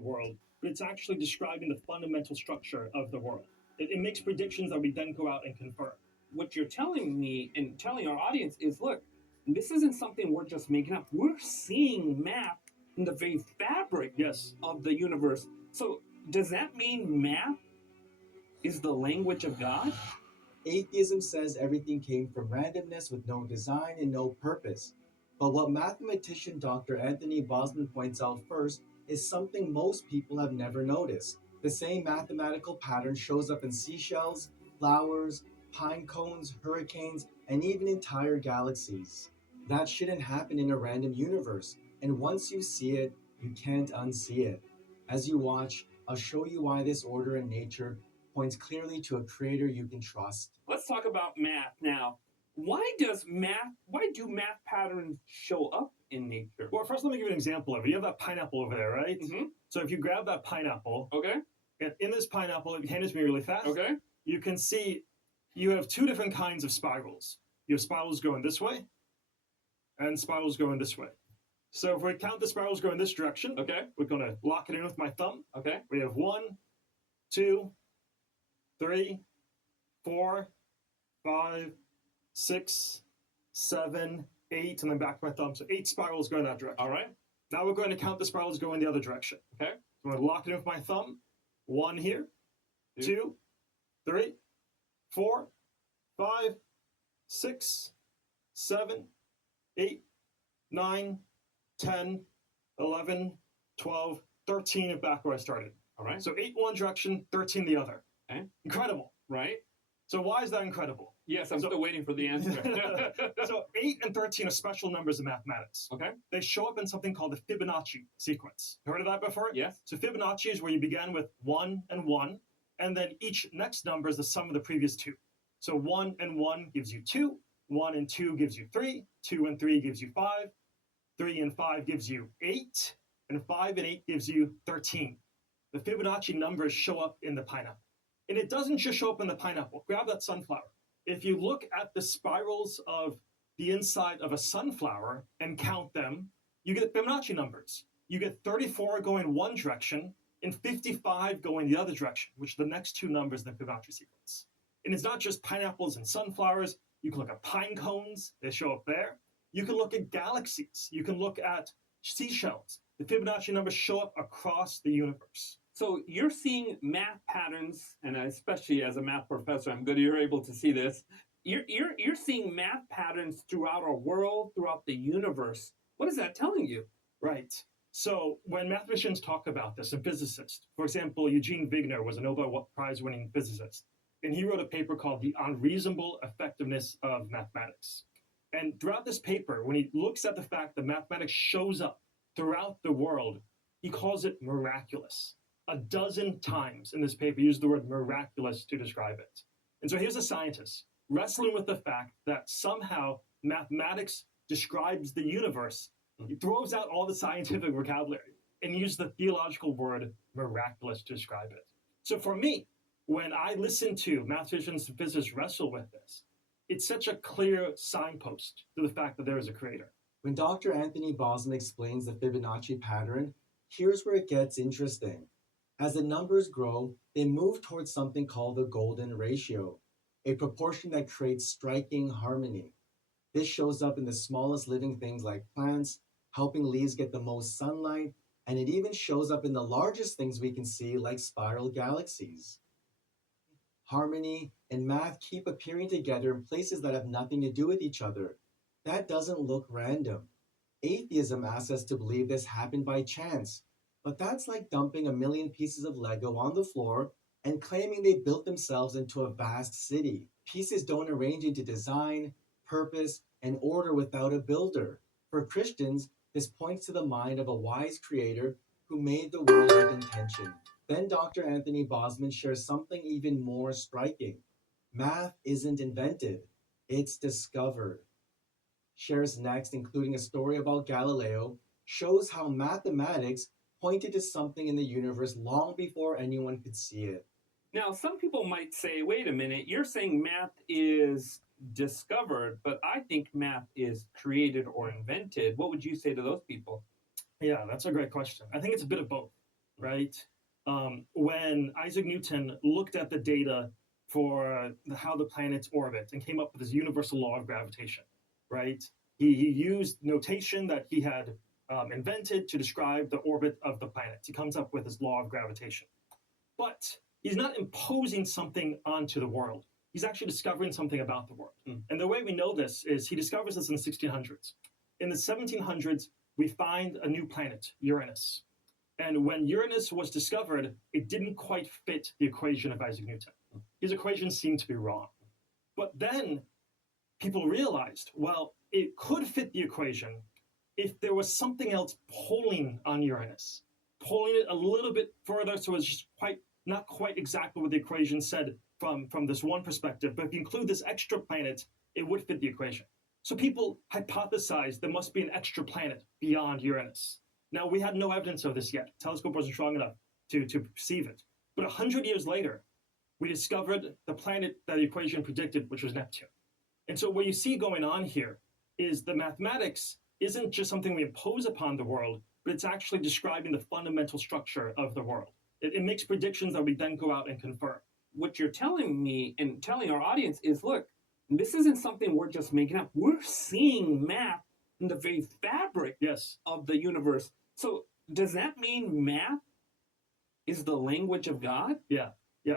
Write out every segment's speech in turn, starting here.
the world, but it's actually describing the fundamental structure of the world. It makes predictions that we then go out and confirm. What you're telling me and telling our audience is, look, this isn't something we're just making up. We're seeing math in the very fabric Yes. of the universe. So does that mean math is the language of God? Atheism says everything came from randomness with no design and no purpose. But what mathematician Dr. Anthony Bosman points out first is something most people have never noticed. The same mathematical pattern shows up in seashells, flowers, pine cones, hurricanes, and even entire galaxies. That shouldn't happen in a random universe, and once you see it, you can't unsee it. As you watch, I'll show you why this order in nature points clearly to a creator you can trust. Let's talk about math now. Why do math patterns show up in nature? Well, first, let me give you an example of it. You have that pineapple over there, right? Mm-hmm. So if you grab that pineapple, Okay. and in this pineapple, hand it to me really fast. Okay. You can see you have two different kinds of spirals. You have spirals going this way, and spirals going this way. So if we count the spirals going this direction, Okay. we're going to lock it in with my thumb. Okay. We have 1, 2, 3, 4, 5, 6, 7, 8, and then back to my thumb. So 8 spirals going that direction. All right. Now we're going to count the spirals going the other direction. Okay. So I'm going to lock it in with my thumb. 1 here, 2, 3, 4, 5, 6, 7, 8, 9, 10, 11, 12, 13, and back where I started. All right. So 8 one direction, 13 the other. Okay. Incredible. Right. So why is that incredible? Yes, I'm still waiting for the answer. So 8 and 13 are special numbers in mathematics. Okay. They show up in something called the Fibonacci sequence. Heard of that before? Yes. So Fibonacci is where you began with 1 and 1, and then each next number is the sum of the previous 2. So 1 and 1 gives you 2, 1 and 2 gives you 3, 2 and 3 gives you 5, 3 and 5 gives you 8, and 5 and 8 gives you 13. The Fibonacci numbers show up in the pineapple. And it doesn't just show up in the pineapple. Grab that sunflower. If you look at the spirals of the inside of a sunflower and count them, you get Fibonacci numbers. You get 34 going one direction and 55 going the other direction, which are the next two numbers in the Fibonacci sequence. And it's not just pineapples and sunflowers. You can look at pine cones. They show up there. You can look at galaxies. You can look at seashells. The Fibonacci numbers show up across the universe. So you're seeing math patterns, and especially as a math professor, I'm good you're able to see this. You're seeing math patterns throughout our world, throughout the universe. What is that telling you? Right. So when mathematicians talk about this, and physicists, for example, Eugene Wigner was a Nobel Prize-winning physicist, and he wrote a paper called The Unreasonable Effectiveness of Mathematics. And throughout this paper, when he looks at the fact that mathematics shows up throughout the world, he calls it miraculous. 12 times in this paper, he used the word miraculous to describe it. And so here's a scientist wrestling with the fact that somehow mathematics describes the universe. He throws out all the scientific vocabulary and uses the theological word miraculous to describe it. So for me, when I listen to mathematicians and physicists wrestle with this, it's such a clear signpost to the fact that there is a creator. When Dr. Anthony Bosman explains the Fibonacci pattern, here's where it gets interesting. As the numbers grow, they move towards something called the golden ratio, a proportion that creates striking harmony. This shows up in the smallest living things like plants, helping leaves get the most sunlight, and it even shows up in the largest things we can see like spiral galaxies. Harmony and math keep appearing together in places that have nothing to do with each other. That doesn't look random. Atheism asks us to believe this happened by chance, but that's like dumping a million pieces of Lego on the floor and claiming they built themselves into a vast city. Pieces don't arrange into design, purpose, and order without a builder. For Christians, this points to the mind of a wise creator who made the world with intention. Then Dr. Anthony Bosman shares something even more striking. Math isn't invented, it's discovered. Shares next, including a story about Galileo, shows how mathematics pointed to something in the universe long before anyone could see it. Now, some people might say, wait a minute, you're saying math is discovered, but I think math is created or invented. What would you say to those people? Yeah, that's a great question. I think it's a bit of both. right? When Isaac Newton looked at the data for how the planets orbit and came up with his universal law of gravitation, right? He used notation that he had invented to describe the orbit of the planets. He comes up with his law of gravitation. But he's not imposing something onto the world. He's actually discovering something about the world. And the way we know this is he discovers this in the 1600s. In the 1700s, we find a new planet, Uranus. And when Uranus was discovered, it didn't quite fit the equation of Isaac Newton. His equation seemed to be wrong. But then people realized, well, it could fit the equation if there was something else pulling on Uranus, pulling it a little bit further so it's just not quite exactly what the equation said from this one perspective. But if you include this extra planet, it would fit the equation. So people hypothesized there must be an extra planet beyond Uranus. Now, we had no evidence of this yet. The telescope wasn't strong enough to perceive it. But 100 years later, we discovered the planet that the equation predicted, which was Neptune. And so what you see going on here is the mathematics isn't just something we impose upon the world, but it's actually describing the fundamental structure of the world. It makes predictions that we then go out and confirm. What you're telling me and telling our audience is, look, this isn't something we're just making up. We're seeing math in the very fabric of the universe. So does that mean math is the language of God? Yeah.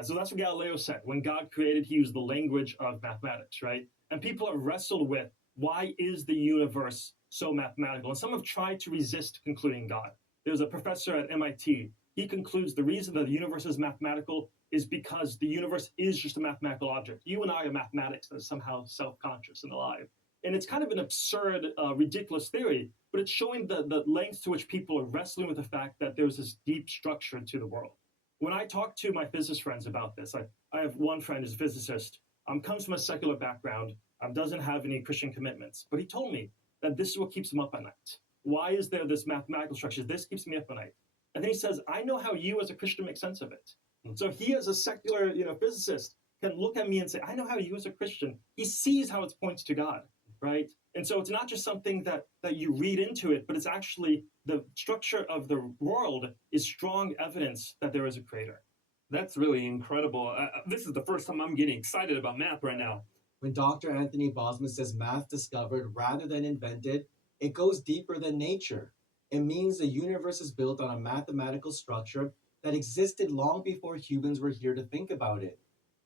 So that's what Galileo said. When God created, he used the language of mathematics, right? And people have wrestled with, why is the universe so mathematical? And some have tried to resist concluding God. There's a professor at MIT. He concludes the reason that the universe is mathematical is because the universe is just a mathematical object. You and I are mathematics that is somehow self-conscious and alive. And it's kind of an absurd, ridiculous theory, but it's showing the lengths to which people are wrestling with the fact that there's this deep structure to the world. When I talk to my physicist friends about this, I have one friend who's a physicist, comes from a secular background, doesn't have any Christian commitments, but he told me that this is what keeps him up at night. Why is there this mathematical structure? This keeps me up at night. And then he says, I know how you as a Christian make sense of it. So he, as a secular physicist, can look at me and say, I know how you as a Christian. He sees how it points to God, right? And so it's not just something that you read into it, but it's actually the structure of the world is strong evidence that there is a creator. That's really incredible. This is the first time I'm getting excited about math right now. When Dr. Anthony Bosman says math discovered rather than invented, it goes deeper than nature. It means the universe is built on a mathematical structure that existed long before humans were here to think about it.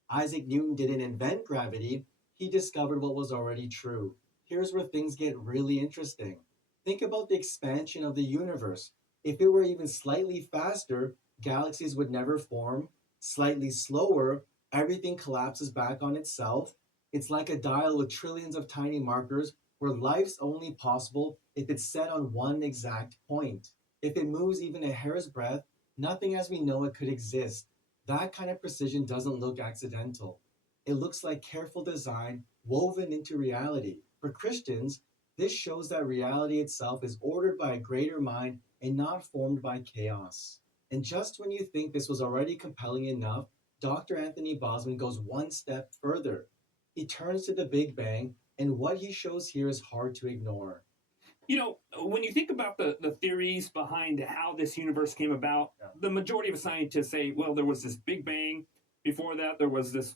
Isaac Newton didn't invent gravity, he discovered what was already true. Here's where things get really interesting. Think about the expansion of the universe. If it were even slightly faster, galaxies would never form. Slightly slower, everything collapses back on itself. It's like a dial with trillions of tiny markers where life's only possible if it's set on one exact point. If it moves even a hair's breadth, nothing as we know it could exist. That kind of precision doesn't look accidental. It looks like careful design woven into reality. For Christians, this shows that reality itself is ordered by a greater mind and not formed by chaos. And just when you think this was already compelling enough, Dr. Anthony Bosman goes one step further. He turns to the Big Bang, and what he shows here is hard to ignore. You know, when you think about the theories behind how this universe came about, the majority of scientists say, well, there was this Big Bang. Before that, there was this,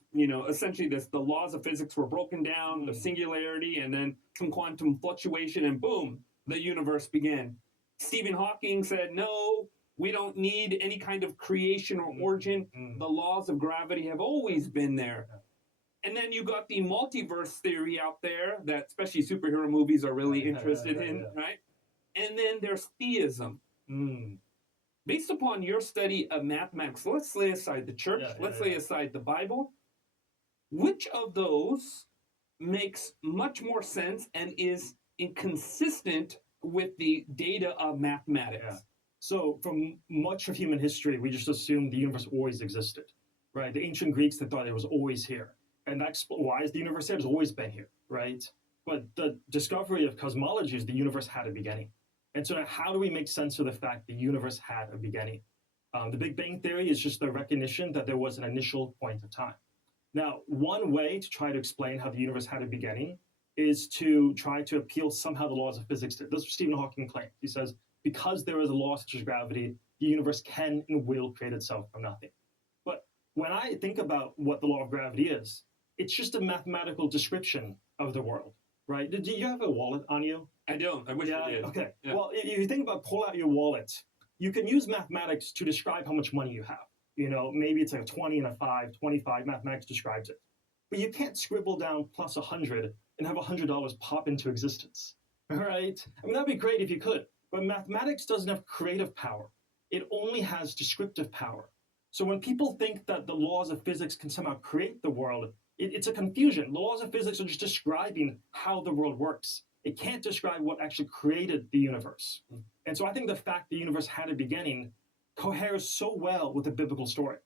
essentially the laws of physics were broken down, the singularity, and then some quantum fluctuation, and boom, the universe began. Stephen Hawking said, no, we don't need any kind of creation or origin. The laws of gravity have always been there. And then you got the multiverse theory out there that especially superhero movies are really interested in, right? And then there's theism. Based upon your study of mathematics, let's lay aside the church, let's lay aside the Bible. Which of those makes much more sense and is inconsistent with the data of mathematics? So from much of human history, we just assumed the universe always existed, right? The ancient Greeks, they thought it was always here. And that's why is the universe here? It's always been here, right? But the discovery of cosmology is the universe had a beginning. And so now how do we make sense of the fact the universe had a beginning? The Big Bang Theory is just the recognition that there was an initial point of time. Now, one way to try to explain how the universe had a beginning is to try to appeal somehow the laws of physics. That's what Stephen Hawking claimed. He says, because there is a law such as gravity, the universe can and will create itself from nothing. But when I think about what the law of gravity is, it's just a mathematical description of the world, right? Do you have a wallet on you? I don't. I wish I did. Okay. Yeah. Well, if you think about pull out your wallet, you can use mathematics to describe how much money you have. Maybe it's like a 20 and a 5, 25, mathematics describes it. But you can't scribble down plus 100 and have $100 pop into existence, all right? I mean, that'd be great if you could, but mathematics doesn't have creative power. It only has descriptive power. So when people think that the laws of physics can somehow create the world, it's a confusion. The laws of physics are just describing how the world works. It can't describe what actually created the universe. And so I think the fact the universe had a beginning coheres so well with the biblical story.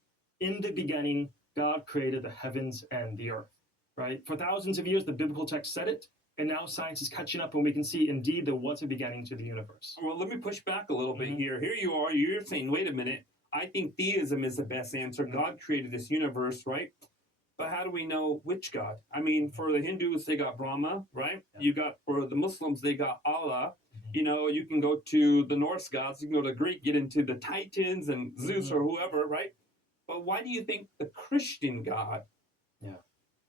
In the beginning, God created the heavens and the earth, right? For thousands of years, the biblical text said it, and now science is catching up and we can see indeed there was a beginning to the universe. Well, let me push back a little bit here. Here you are, you're saying, wait a minute, I think theism is the best answer. God created this universe, right? But how do we know which God? I mean, for the Hindus, they got Brahma, right? You got, for the Muslims, they got Allah. You can go to the Norse gods, you can go to Greek, get into the Titans and Zeus or whoever, right? But why do you think the Christian God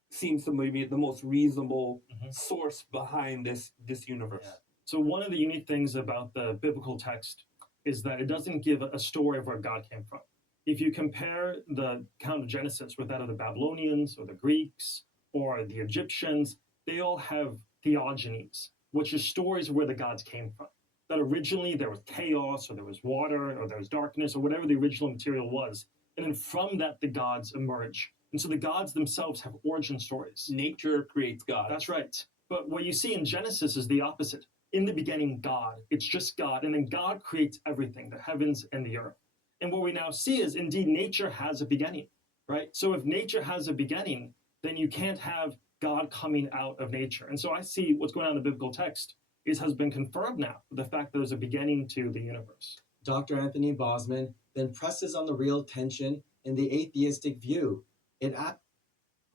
seems to be the most reasonable source behind this universe? So one of the unique things about the biblical text is that it doesn't give a story of where God came from. If you compare the account of Genesis with that of the Babylonians or the Greeks or the Egyptians, they all have theogonies, which are stories of where the gods came from. That originally there was chaos or there was water or there was darkness or whatever the original material was. And then from that, the gods emerge. And so the gods themselves have origin stories. Nature creates God. That's right. But what you see in Genesis is the opposite. In the beginning, God. It's just God. And then God creates everything, the heavens and the earth. And what we now see is indeed nature has a beginning, right? So if nature has a beginning, then you can't have God coming out of nature. And so I see what's going on in the biblical text has been confirmed now, the fact that there's a beginning to the universe. Dr. Anthony Bosman then presses on the real tension in the atheistic view.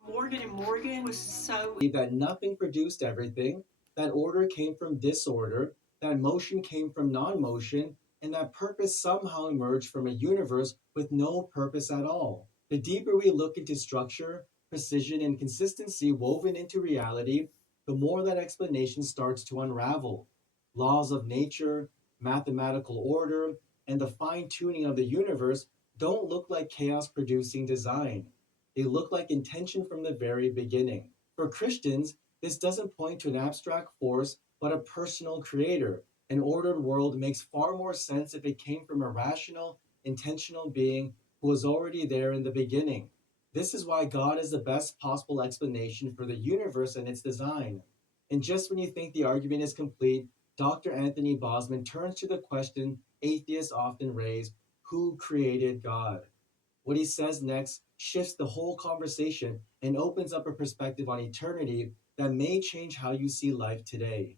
Morgan and Morgan was so that nothing produced everything, that order came from disorder, that motion came from non-motion, and that purpose somehow emerged from a universe with no purpose at all. The deeper we look into structure, precision, and consistency woven into reality, the more that explanation starts to unravel. Laws of nature, mathematical order, and the fine-tuning of the universe don't look like chaos-producing design. They look like intention from the very beginning. For Christians, this doesn't point to an abstract force, but a personal creator. An ordered world makes far more sense if it came from a rational, intentional being who was already there in the beginning. This is why God is the best possible explanation for the universe and its design. And just when you think the argument is complete, Dr. Anthony Bosman turns to the question atheists often raise: who created God? What he says next shifts the whole conversation and opens up a perspective on eternity that may change how you see life today.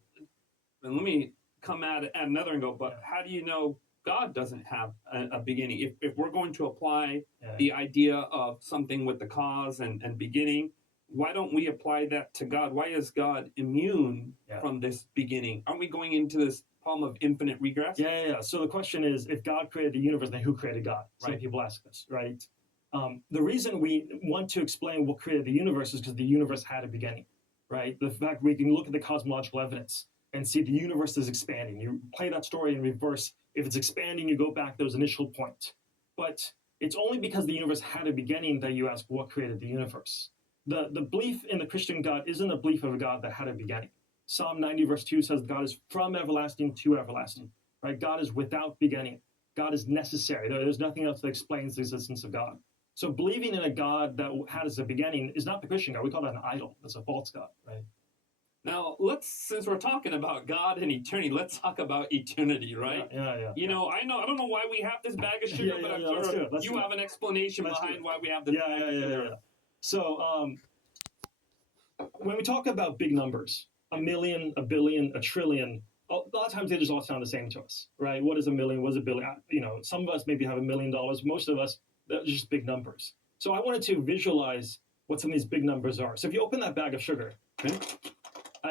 And let me come at another angle, but how do you know God doesn't have a beginning? If we're going to apply the idea of something with the cause and beginning, why don't we apply that to God? Why is God immune from this beginning? Aren't we going into this problem of infinite regress? Yeah. So the question is, if God created the universe, then who created God? Some Right. people ask this, right? The reason we want to explain what created the universe is because the universe had a beginning, right? The fact we can look at the cosmological evidence and see the universe is expanding. You play that story in reverse. If it's expanding, you go back to those initial point. But it's only because the universe had a beginning that you ask what created the universe. The belief in the Christian God isn't a belief of a God that had a beginning. Psalm 90 verse 2 says God is from everlasting to everlasting, right? God is without beginning. God is necessary. There's nothing else that explains the existence of God. So believing in a God that has a beginning is not the Christian God. We call that an idol. That's a false God, right? Now, since we're talking about God and eternity, let's talk about eternity, right? Yeah. I don't know why we have this bag of sugar, but I'm sure you have an explanation behind why we have this bag of sugar. So when we talk about big numbers, a million, a billion, a trillion, a lot of times they just all sound the same to us, right? What is a million? What is a billion? Some of us maybe have $1 million. Most of us, they're just big numbers. So I wanted to visualize what some of these big numbers are. So if you open that bag of sugar, okay,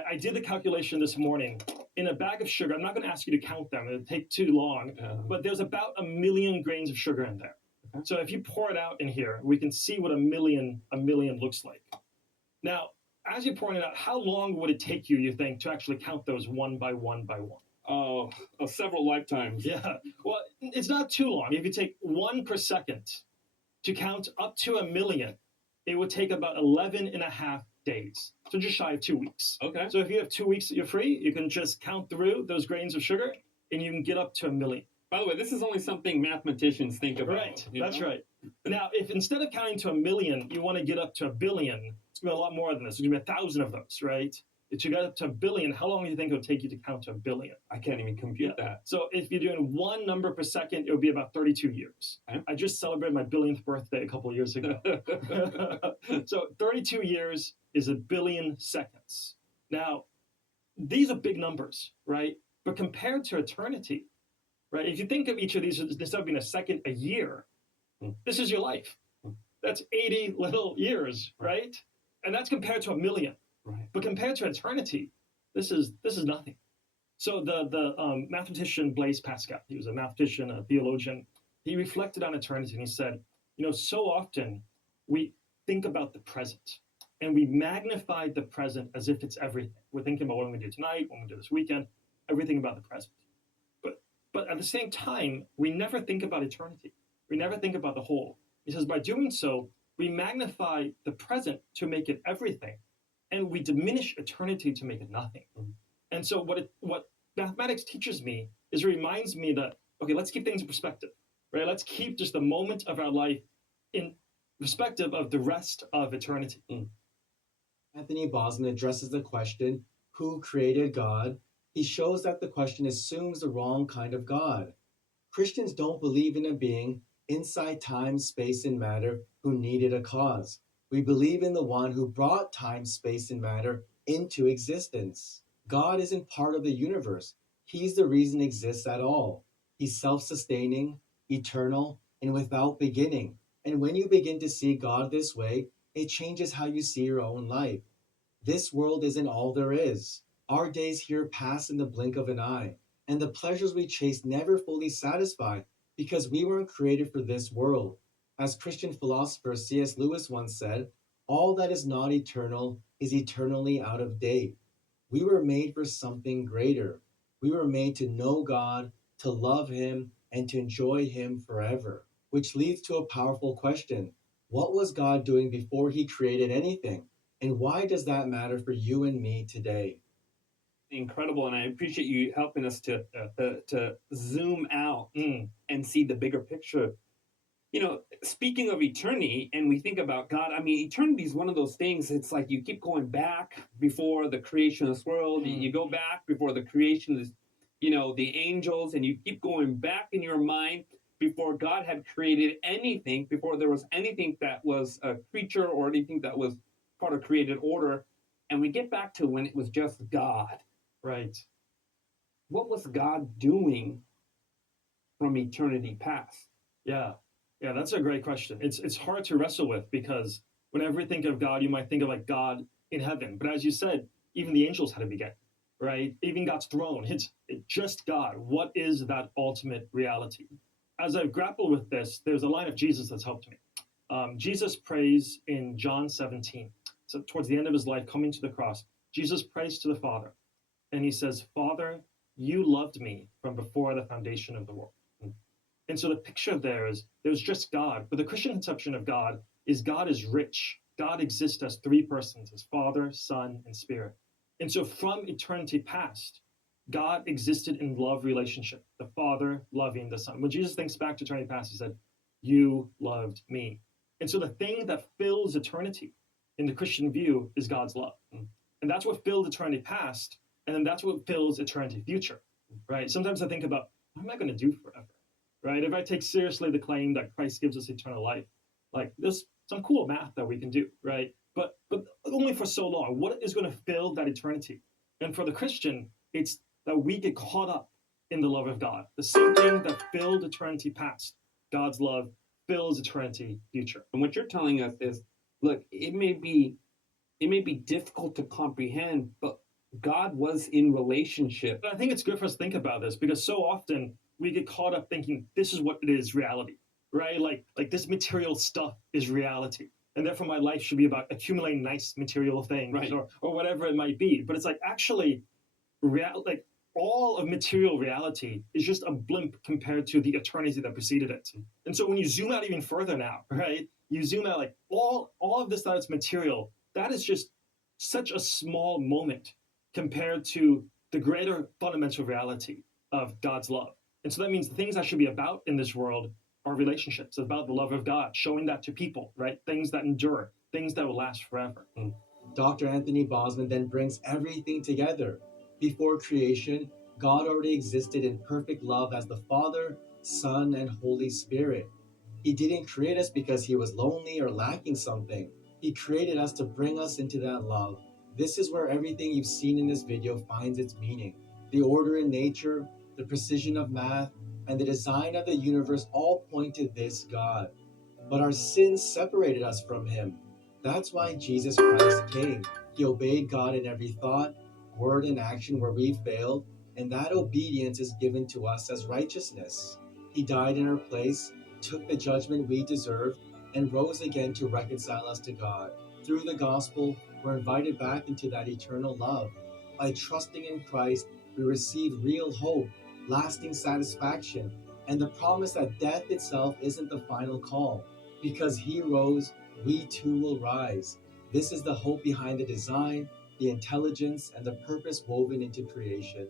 I did the calculation this morning. in a bag of sugar, I'm not going to ask you to count them, it'll take too long, but there's about 1 million grains of sugar in there. Okay. So if you pour it out in here, we can see what a million looks like. Now, as you're pouring it out, how long would it take you, you think, to actually count those one by one by one? Oh, several lifetimes. Yeah. Well, it's not too long. If you take 1 per second to count up to 1 million, it would take about 11 and a half days. So just shy of 2 weeks. Okay. So if you have 2 weeks that you're free, you can just count through those grains of sugar and you can get up to 1 million. By the way, this is only something mathematians think about. Right. you That's know? right. Now, if instead of counting to 1 million, you want to get up to 1 billion, it's going to be a lot more than this. It's going to be 1,000 of those, right? If you get up to 1 billion, how long do you think it would take you to count to 1 billion? I can't even compute that. So if you're doing 1 number per second, it would be about 32 years. Okay. I just celebrated my 1000th birthday a couple of years ago. So 32 years is 1 billion seconds. Now, these are big numbers, right? But compared to eternity, right? If you think of each of these, instead of being a second, a year, this is your life. That's 80 little years, right? And that's compared to 1 million. Right. But compared to eternity, this is nothing. So the mathematician Blaise Pascal, he was a mathematician, a theologian. He reflected on eternity and he said, so often we think about the present and we magnify the present as if it's everything. We're thinking about what I'm going to do tonight, what I'm going to do this weekend, everything about the present. But at the same time, we never think about eternity. We never think about the whole. He says, by doing so, we magnify the present to make it everything, and we diminish eternity to make it nothing. Mm-hmm. And so what mathematics teaches me is it reminds me that, okay, let's keep things in perspective, right? Let's keep just the moment of our life in perspective of the rest of eternity. Anthony Bosman addresses the question, who created God? He shows that the question assumes the wrong kind of God. Christians don't believe in a being inside time, space, and matter who needed a cause. We believe in the one who brought time, space, and matter into existence. God isn't part of the universe. He's the reason it exists at all. He's self-sustaining, eternal, and without beginning. And when you begin to see God this way, it changes how you see your own life. This world isn't all there is. Our days here pass in the blink of an eye, and the pleasures we chase never fully satisfy because we weren't created for this world. As Christian philosopher C.S. Lewis once said, all that is not eternal is eternally out of date. We were made for something greater. We were made to know God, to love Him, and to enjoy Him forever. Which leads to a powerful question. What was God doing before He created anything? And why does that matter for you and me today? Incredible, and I appreciate you helping us to zoom out and see the bigger picture. Speaking of eternity, and we think about God, I mean, eternity is one of those things. It's like you keep going back before the creation of this world. You go back before the creation of, the angels, and you keep going back in your mind before God had created anything, before there was anything that was a creature or anything that was part of created order. And we get back to when it was just God. Right. What was God doing from eternity past? Yeah, that's a great question. It's hard to wrestle with because whenever you think of God, you might think of like God in heaven. But as you said, even the angels had to begin, right? Even God's throne, it's just God. What is that ultimate reality? As I've grappled with this, there's a line of Jesus that's helped me. Jesus prays in John 17. So towards the end of his life, coming to the cross, Jesus prays to the Father. And he says, Father, you loved me from before the foundation of the world. And so the picture there is there's just God. But the Christian conception of God is rich. God exists as three persons, as Father, Son, and Spirit. And so from eternity past, God existed in love relationship, the Father loving the Son. When Jesus thinks back to eternity past, he said, you loved me. And so the thing that fills eternity in the Christian view is God's love. And that's what filled eternity past. And then that's what fills eternity future, right? Sometimes I think about, what am I going to do forever, right? If I take seriously the claim that Christ gives us eternal life, like there's some cool math that we can do, right? But only for so long. What is going to fill that eternity? And for the Christian, it's that we get caught up in the love of God. The same thing that filled eternity past, God's love, fills eternity future. And what you're telling us is, look, it may be difficult to comprehend, but God was in relationship. But I think it's good for us to think about this because so often we get caught up thinking this is what it is reality, right? Like this material stuff is reality. And therefore my life should be about accumulating nice material things, Right. or whatever it might be. But it's like actually like all of material reality is just a blimp compared to the eternity that preceded it. And so when you zoom out even further now, right? You zoom out like all of this that is material, that is just such a small moment compared to the greater fundamental reality of God's love. And so that means the things that should be about in this world are relationships, about the love of God, showing that to people, right? Things that endure, things that will last forever. Dr. Anthony Bosman then brings everything together. Before creation, God already existed in perfect love as the Father, Son, and Holy Spirit. He didn't create us because he was lonely or lacking something. He created us to bring us into that love. This is where everything you've seen in this video finds its meaning. The order in nature, the precision of math, and the design of the universe all point to this God. But our sins separated us from him. That's why Jesus Christ came. He obeyed God in every thought, word, and action where we failed, and that obedience is given to us as righteousness. He died in our place, took the judgment we deserved, and rose again to reconcile us to God. Through the gospel, we're invited back into that eternal love. By trusting in Christ, we receive real hope, lasting satisfaction, and the promise that death itself isn't the final call. Because he rose, we too will rise. This is the hope behind the design, the intelligence, and the purpose woven into creation.